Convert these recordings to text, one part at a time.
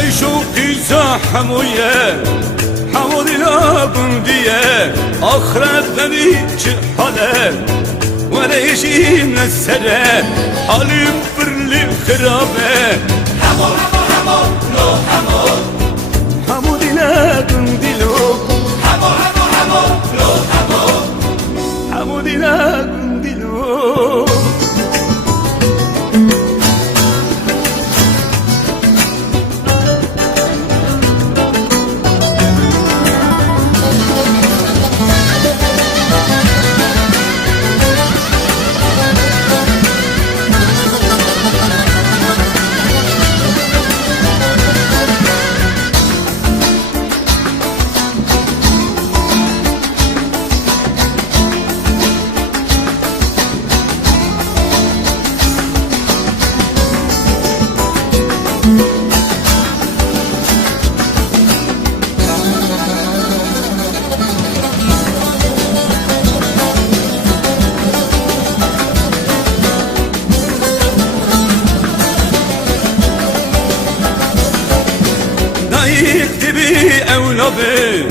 عشوقي زحمويه حمودنا بنديه آخرت بني جهاله ولا يجي من السنة حالم برلي خرابه حمودنا بنديلو حمودنا بنديلو دبي أولبي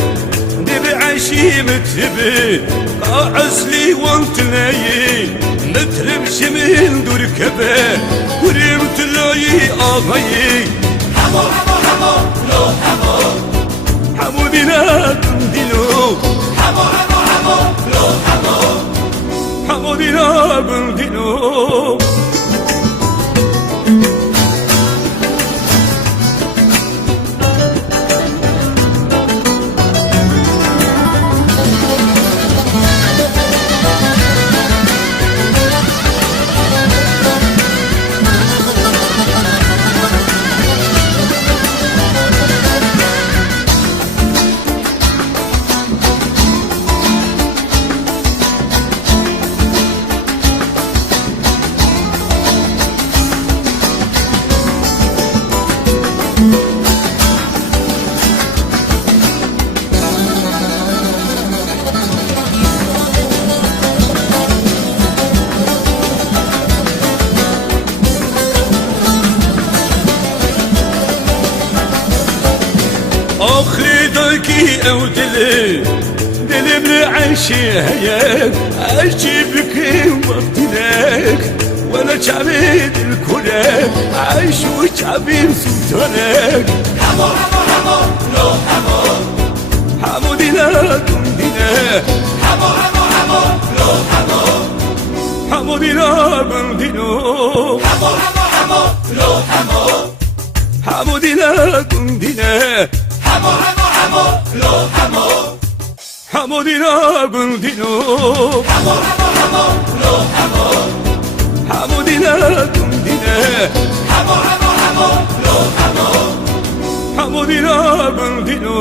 دبي عشي متبي قاعسلي وانت لاي مترم شمين دور كبه ورمت لاي آغاي حمو حمو حمو لو حمو حمودنا بندلو حمو حمو حمو لو حمو حمودنا بندلو آخری داکی او دلی دلم لعيشي هياك عيشي بكي وقتلك ولا تعبيد الكلك عيش وتعبين سلطانك حمو حمو حمو لو حمو حمودنا بندنا حمو حمو حمو لو حمو حمودنا بندنا حمو حمو حمو لو حمو حمودنا بندنا حمو حمو حمو لو حمو حمودنا بندنا حمو حمو حمو لو حمو حمودنا بندنا حمو حمو حمو لو حمو حمودنا بندنا